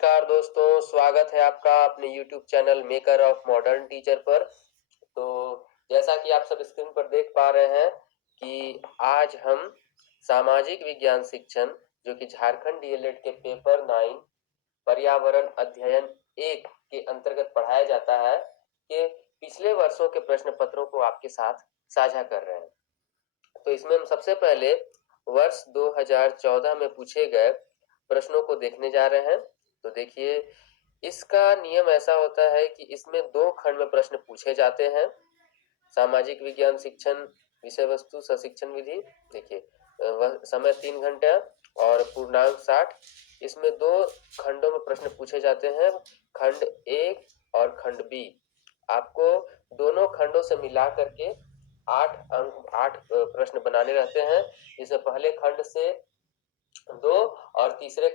नमस्कार दोस्तों, स्वागत है आपका अपने YouTube channel maker of modern teacher पर। तो जैसा कि आप सब स्क्रीन पर देख पा रहे हैं कि आज हम सामाजिक विज्ञान शिक्षण जो कि झारखंड डीएलएड के पेपर 9 पर्यावरण अध्ययन 1 के अंतर्गत पढ़ाया जाता है कि पिछले वर्षों के प्रश्न पत्रों को आपके साथ साझा कर रहे हैं। तो इसमें हम सबसे पहले वर्ष 2014 में पूछे गए प्रश्नों को देखने जा रहे हैं। तो देखिए, इसका नियम ऐसा होता है कि इसमें 2 खंड में प्रश्न पूछे जाते हैं। सामाजिक विज्ञान शिक्षण विषय वस्तु सशिक्षण विधि, देखिए समय 3 घंटे और पूर्णांक 60। इसमें 2 खंडों में प्रश्न पूछे जाते हैं, खंड 1 और खंड बी। आपको दोनों खंडों से मिला करके 8 प्रश्न बनाने रहते हैं, जिसमें पहले खंड से 2 और दूसरे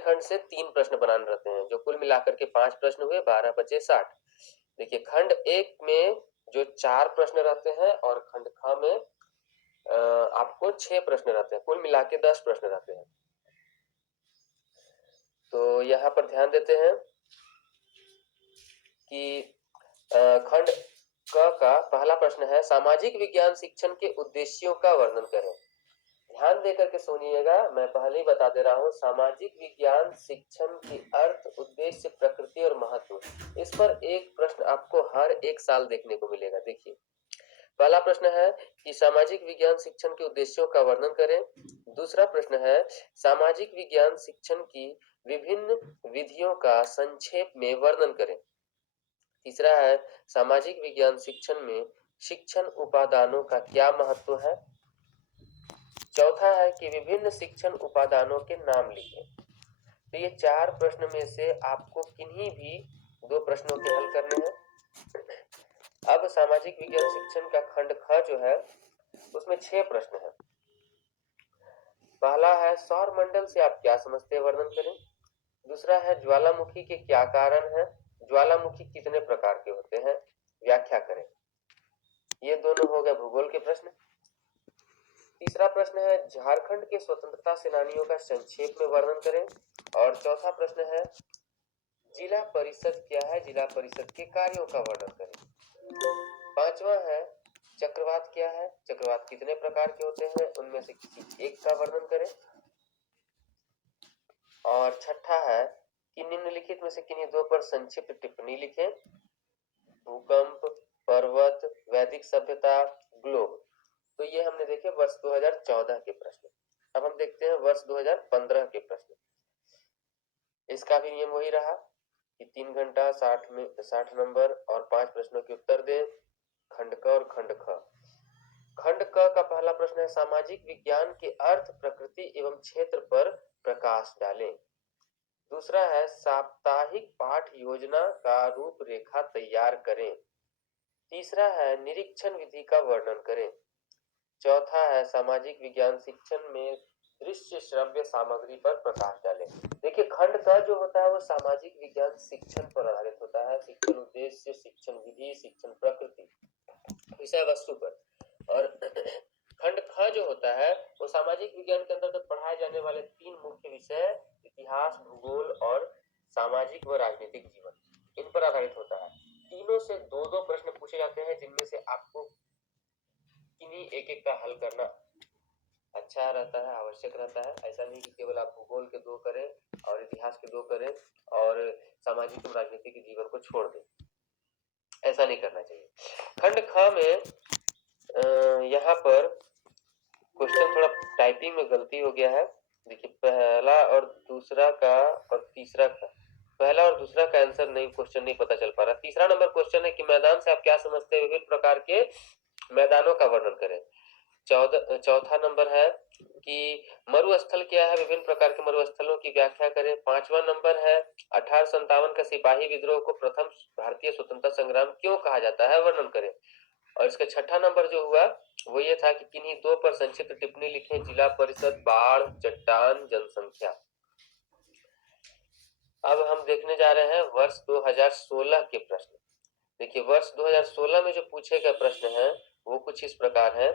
खंड से 3 प्रश्न बनाने रहते हैं, जो कुल मिलाकर के 5 प्रश्न हुए, 12 बचे 60। देखिए, खंड 1 में जो 4 प्रश्न रहते हैं और खंड ख में आपको 6 प्रश्न रहते हैं, कुल मिला के 10 प्रश्न रहते हैं। तो यहाँ पर ध्यान देते हैं कि खंड क का पहला प्रश्न है, सामाजिक विज्ञान शिक्षण के उद्देश्यों का वर्णन करें। ध्यान देकर के सुनिएगा, मैं पहले ही बता दे रहा हूँ, सामाजिक विज्ञान शिक्षण की अर्थ, उद्देश्य, प्रकृति और महत्व, इस पर एक प्रश्न आपको हर एक साल देखने को मिलेगा। देखिए, पहला प्रश्न है कि सामाजिक विज्ञान शिक्षण के उद्देश्यों का वर्णन करें। दूसरा प्रश्न है, सामाजिक विज्ञान शिक्षण की विभिन्न विधियों का संक्षेप में वर्णन करें। तीसरा है, सामाजिक विज्ञान शिक्षण में शिक्षण उपादानों का क्या महत्व है। चौथा है कि विभिन्न शिक्षण उपादानों के नाम लिखें। तो ये 4 प्रश्न में से आपको किन्हीं भी 2 प्रश्नों के हल करने हैं। अब सामाजिक विज्ञान शिक्षण का खंड ख जो है, उसमें 6 प्रश्न हैं। पहला है, सौर मंडल से आप क्या समझते हैं, वर्णन करें। दूसरा है, ज्वालामुखी के क्या कारण है, ज्वालामुखी कितने प्रकार के होते हैं, व्याख्या करें। ये दोनों हो गए भूगोल के प्रश्न। तीसरा प्रश्न है, झारखंड के स्वतंत्रता सेनानियों का संक्षेप में वर्णन करें। और चौथा प्रश्न है, जिला परिषद क्या है, जिला परिषद के कार्यों का वर्णन करें। पांचवा है, चक्रवात क्या है, चक्रवात कितने प्रकार के होते हैं, उनमें से किसी एक का वर्णन करें। और छठा है कि निम्नलिखित में से किन्हीं 2 पर संक्षिप्त टिप्पणी लिखें। भूकंप, पर्वत, वैदिक सभ्यता, ग्लोब। तो ये हमने देखे वर्ष 2014 के प्रश्न। अब हम देखते हैं वर्ष 2015 के प्रश्न। इसका भी नियम वही रहा कि 3 घंटा 60 नंबर और 5 प्रश्नों के उत्तर दें, खंड क और खंड ख। खंड क का पहला प्रश्न है, सामाजिक विज्ञान के अर्थ, प्रकृति एवं क्षेत्र पर प्रकाश डालें। दूसरा है, साप्ताहिक पाठ योजना का रूपरेखा तैयार करें। तीसरा है, निरीक्षण विधि का वर्णन करें। चौथा है, सामाजिक विज्ञान शिक्षण में दृश्य श्रव्य सामग्री पर प्रकाश डालें। देखिए, खंड का जो होता है वो सामाजिक विज्ञान शिक्षण पर आधारित होता है, शिक्षण उद्देश्य, शिक्षण विधि, शिक्षण प्रकृति, विषय वस्तु पर। और खंड ख जो होता है वो सामाजिक विज्ञान के अंतर्गत पढ़ाए जाने वाले 3 मुख्य विषय, इतिहास, भूगोल और सामाजिक व राजनीतिक जीवन, इन पर आधारित होता है। तीनों से 2-2 प्रश्न पूछे जाते हैं, जिनमें से आपको किन्हीं एक का हल करना अच्छा रहता है, आवश्यक रहता है। ऐसा नहीं कि केवल आप भूगोल के 2 करें और इतिहास के 2 करें और सामाजिक और राजनीतिक जीवन को छोड़ दें, ऐसा नहीं करना चाहिए। खंड ख में यहाँ पर क्वेश्चन थोड़ा टाइपिंग में गलती हो गया है। देखिए, पहला और दूसरा का और तीसरा का, पहला और दूसरा का आंसर नहीं, क्वेश्चन नहीं पता चल पा रहा। तीसरा नंबर क्वेश्चन है कि मैदान से आप क्या समझते हैं, विभिन्न प्रकार के मैदानों का वर्णन करें। चौथा नंबर है कि मरुस्थल क्या है, विभिन्न प्रकार के मरुस्थलों की व्याख्या करें। 5वां नंबर है, 1857 का सिपाही विद्रोह को प्रथम भारतीय स्वतंत्रता संग्राम क्यों कहा जाता है, वर्णन करें। और इसका 6ठा नंबर जो हुआ वो ये था कि किन्हीं 2 पर संक्षिप्त टिप्पणी लिखें, जिला परिषद, बाढ़, चट्टान, जनसंख्या। अब हम देखने जा रहे हैं वर्ष 2016 के प्रश्न। देखिए, वर्ष 2016 में जो पूछे गए प्रश्न हैं वो कुछ इस प्रकार है।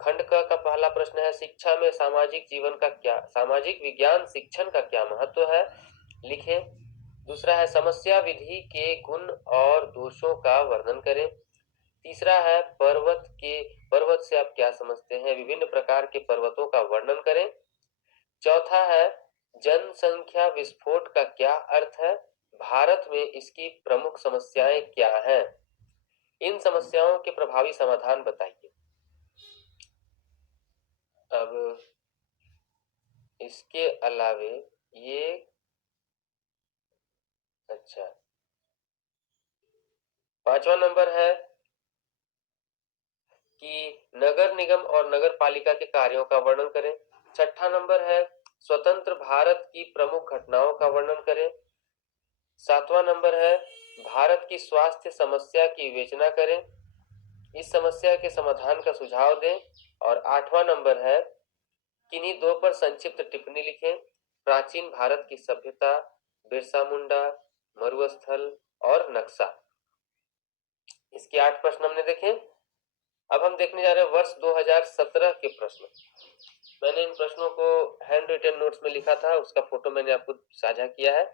खंड क का पहला प्रश्न है, शिक्षा में सामाजिक जीवन का क्या, सामाजिक विज्ञान शिक्षण का क्या महत्व है। लिखें। दूसरा है समस्या विधि के गुण और दोषों का वर्णन करें। तीसरा है पर्वत से आप क्या समझते हैं, विभिन्न प्रकार के पर्वतों का वर्णन करें। चौथा है जनसंख्या विस्फोट का क्या अर्थ है, भारत में इसकी प्रमुख समस्याएं क्या हैं, इन समस्याओं के प्रभावी समाधान बताइए। अब इसके अलावे ये अच्छा 5वां नंबर है कि नगर निगम और नगर पालिका के कार्यों का वर्णन करें। 6ठा नंबर है स्वतंत्र भारत की प्रमुख घटनाओं का वर्णन करें। 7वां नंबर है भारत की स्वास्थ्य समस्या की विवेचना करें, इस समस्या के समाधान का सुझाव दें। और 8वां नंबर है किन्हीं दो पर संक्षिप्त टिप्पणी लिखें, प्राचीन भारत की सभ्यता, बिरसा मुंडा, मरुस्थल और नक्शा। इसके 8 प्रश्न हमने देखे। अब हम देखने जा रहे हैं वर्ष 2017 के प्रश्न। मैंने इन प्रश्नों को हैंड रिटन नोट्स में लिखा था, उसका फोटो मैंने आपको साझा किया है।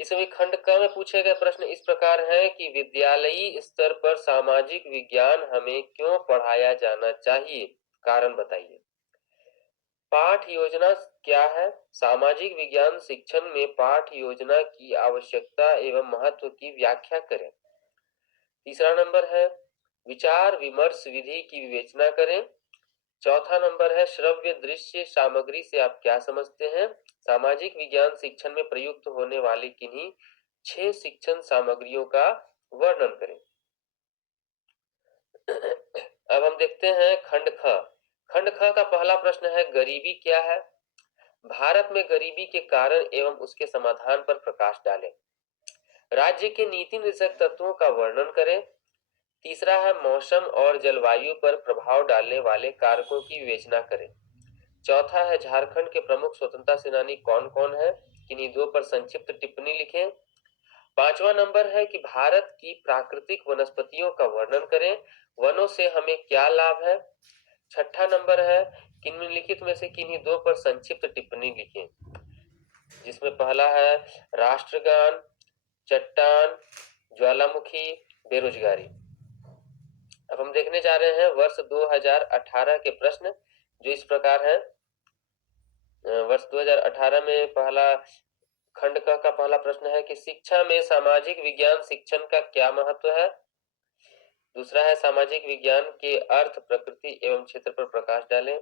इसमें खंड क में पूछे गए प्रश्न इस प्रकार हैं कि विद्यालयी स्तर पर सामाजिक विज्ञान हमें क्यों पढ़ाया जाना चाहिए, कारण बताइए। पाठ योजना क्या है, सामाजिक विज्ञान शिक्षण में पाठ योजना की आवश्यकता एवं महत्व की व्याख्या करें। तीसरा नंबर है विचार विमर्श विधि की विवेचना करें। चौथा नंबर है श्रव्य दृश्य सामग्री से आप क्या समझते हैं, सामाजिक विज्ञान शिक्षण में प्रयुक्त होने वाली किन्हीं 6 शिक्षण सामग्रियों का वर्णन करें। अब हम देखते हैं खंड ख। खंड ख का पहला प्रश्न है गरीबी क्या है, भारत में गरीबी के कारण एवं उसके समाधान पर प्रकाश डालें। राज्य के नीति निर्देशक तत्वों का वर्णन करें। तीसरा है मौसम और जलवायु पर प्रभाव डालने वाले कारकों की विवेचना करें। चौथा है झारखंड के प्रमुख स्वतंत्रता सेनानी कौन कौन है, किन्हीं दो पर संक्षिप्त टिप्पणी लिखें। 5वां नंबर है कि भारत की प्राकृतिक वनस्पतियों का वर्णन करें, वनों से हमें क्या लाभ है। 6ठा नंबर है कि निम्नलिखित में से किन्हीं दो पर संक्षिप्त टिप्पणी लिखें, जिसमें पहला है राष्ट्रगान, चट्टान, ज्वालामुखी, बेरोजगारी। अब हम देखने जा रहे हैं वर्ष 2018 के प्रश्न जो इस प्रकार है। वर्ष 2018 में पहला खंड क का पहला प्रश्न है कि शिक्षा में सामाजिक विज्ञान शिक्षण का क्या महत्व है। दूसरा है सामाजिक विज्ञान के अर्थ प्रकृति एवं क्षेत्र पर प्रकाश डालें।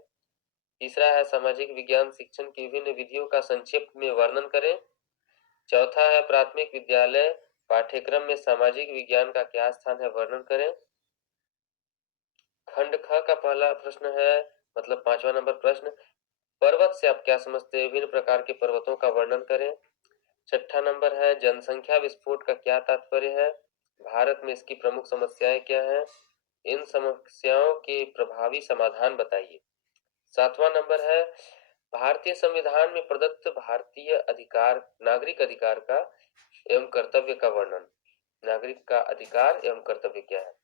तीसरा है सामाजिक विज्ञान शिक्षण की विभिन्न विधियों का संक्षेप में वर्णन करें। चौथा है प्राथमिक विद्यालय पाठ्यक्रम में सामाजिक विज्ञान का क्या स्थान है, वर्णन करें। खंड ख का पहला प्रश्न है मतलब 5वां नंबर प्रश्न, पर्वत से आप क्या समझते हैं, विभिन्न प्रकार के पर्वतों का वर्णन करें। 6ठा नंबर है जनसंख्या विस्फोट का क्या तात्पर्य है, भारत में इसकी प्रमुख समस्याएं क्या हैं, इन समस्याओं के प्रभावी समाधान बताइए। 7वां नंबर है भारतीय संविधान में प्रदत्त भारतीय अधिकार नागरिक अधिकार का एवं कर्तव्य का वर्णन, नागरिक का अधिकार एवं कर्तव्य क्या है।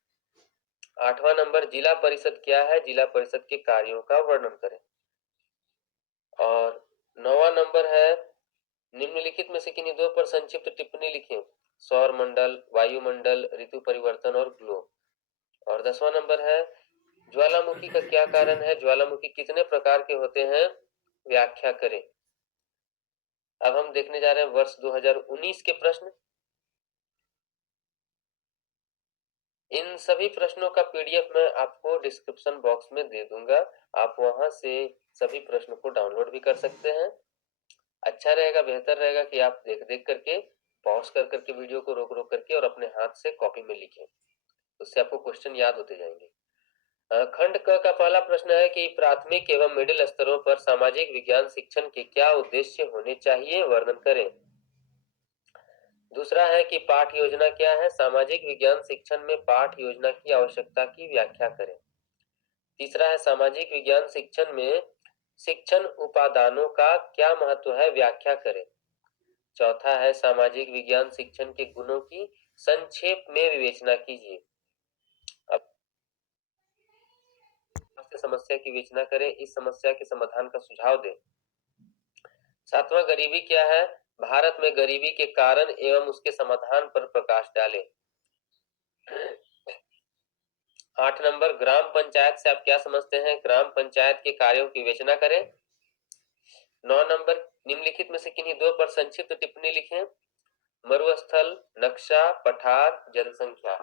8वां नंबर जिला परिषद क्या है, जिला परिषद के कार्यों का वर्णन करें। और 9वां नंबर है निम्नलिखित में से किन्हीं दो पर संक्षिप्त टिप्पणी लिखें, सौर मंडल, वायुमंडल, ऋतु परिवर्तन और ग्लोब। और 10वां नंबर है ज्वालामुखी का क्या कारण है, ज्वालामुखी कितने प्रकार के होते हैं, व्याख्या करें। अब हम देखने जा रहे हैं वर्ष 2019 के प्रश्न। इन सभी प्रश्नों का पीडीएफ मैं आपको डिस्क्रिप्शन बॉक्स में दे दूंगा, आप वहां से सभी प्रश्नों को डाउनलोड भी कर सकते हैं। अच्छा रहेगा, बेहतर रहेगा कि आप देख देख करके पॉज कर करके वीडियो को रोक रोक करके और अपने हाथ से कॉपी में लिखें, उससे आपको क्वेश्चन याद होते जाएंगे। खंड क का पहला प्रश्न है कि प्राथमिक एवं मिडिल स्तरों पर सामाजिक विज्ञान शिक्षण के क्या उद्देश्य होने चाहिए, वर्णन करें। दूसरा है कि पाठ योजना क्या है, सामाजिक विज्ञान शिक्षण में पाठ योजना की आवश्यकता की व्याख्या करें। तीसरा है सामाजिक विज्ञान शिक्षण में शिक्षण उपादानों का क्या महत्व है, व्याख्या करें। चौथा है सामाजिक विज्ञान शिक्षण के गुणों की संक्षेप में विवेचना कीजिए। अब समस्या की विवेचना करें, इस समस्या के समाधान का सुझाव दें। 7वां गरीबी क्या है, भारत में गरीबी के कारण एवं उसके समाधान पर प्रकाश डालें। 8 नंबर, ग्राम पंचायत से आप क्या समझते हैं? ग्राम पंचायत के कार्यों की विवेचना करें। 9 नंबर, निम्नलिखित में से किन्हीं दो पर संक्षिप्त टिप्पणी लिखें। मरुस्थल, नक्शा, पठार, जनसंख्या।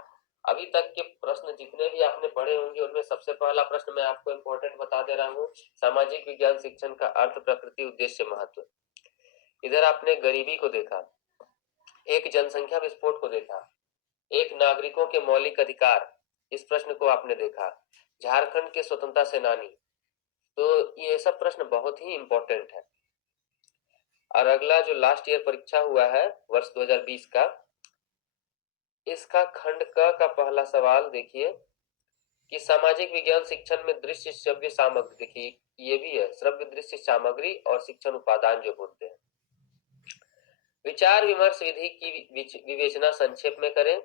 अभी तक के प्रश्न जितने भी आपने पढ़े होंगे उनमें सबसे पहला प्रश्न मैं आपको इम्पोर्टेंट बता दे रहा हूँ, सामाजिक विज्ञान शिक्षण का अर्थ, प्रकृति, उद्देश्य, महत्व। इधर आपने गरीबी को देखा, एक जनसंख्या विस्फोट को देखा, एक नागरिकों के मौलिक अधिकार, इस प्रश्न को आपने देखा, झारखंड के स्वतंत्रता सेनानी। तो ये सब प्रश्न बहुत ही इंपॉर्टेंट है। और अगला जो लास्ट ईयर परीक्षा हुआ है वर्ष 2020 का, इसका खंड क का पहला सवाल देखिए कि सामाजिक विज्ञान शिक्षण में दृश्य श्रव्य सामग्री, देखिए ये भी है, श्रव्य दृश्य सामग्री और शिक्षण उपादान जो बोलते हैं। विचार विमर्श विधि की विवेचना संक्षेप में करें।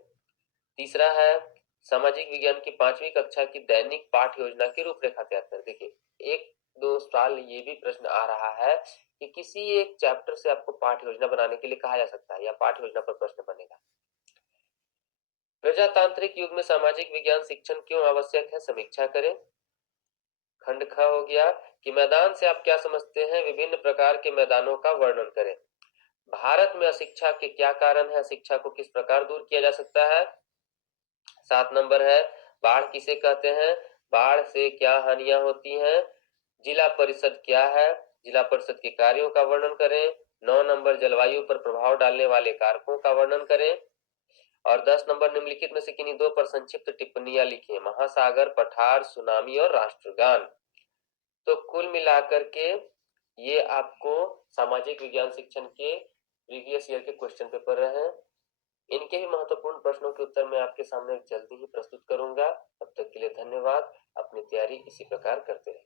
तीसरा है सामाजिक विज्ञान की 5वीं कक्षा की दैनिक पाठ योजना की रूपरेखा तैयार करें। देखिए एक दो साल ये भी प्रश्न आ रहा है कि किसी एक चैप्टर से आपको पाठ योजना बनाने के लिए कहा जा सकता है या पाठ योजना पर प्रश्न बनेगा। प्रजातांत्रिक युग में सामाजिक विज्ञान शिक्षण क्यों आवश्यक है, समीक्षा करें। खंड ख हो गया कि मैदान से आप क्या समझते हैं, विभिन्न प्रकार के मैदानों का वर्णन करें। भारत में अशिक्षा के क्या कारण है, शिक्षा को किस प्रकार दूर किया जा सकता है। 7 नंबर है बाढ़ किसे कहते हैं, बाढ़ से क्या हानियां होती हैं, जिला परिषद क्या है, जिला परिषद के कार्यों का वर्णन करें। 9 नंबर जलवायु पर प्रभाव डालने वाले कारकों का वर्णन करें। और 10 नंबर निम्नलिखित में से किन्हीं दो पर संक्षिप्त टिप्पणियां लिखें, महासागर, पठार, सुनामी और राष्ट्रगान। तो कुल मिलाकर के ये आपको सामाजिक विज्ञान शिक्षण के प्रीवियस ईयर के क्वेश्चन पेपर रहे हैं। इनके भी महत्वपूर्ण प्रश्नों के उत्तर मैं आपके सामने जल्दी ही प्रस्तुत करूंगा। तब तक के लिए धन्यवाद। अपनी तैयारी इसी प्रकार करते रहें।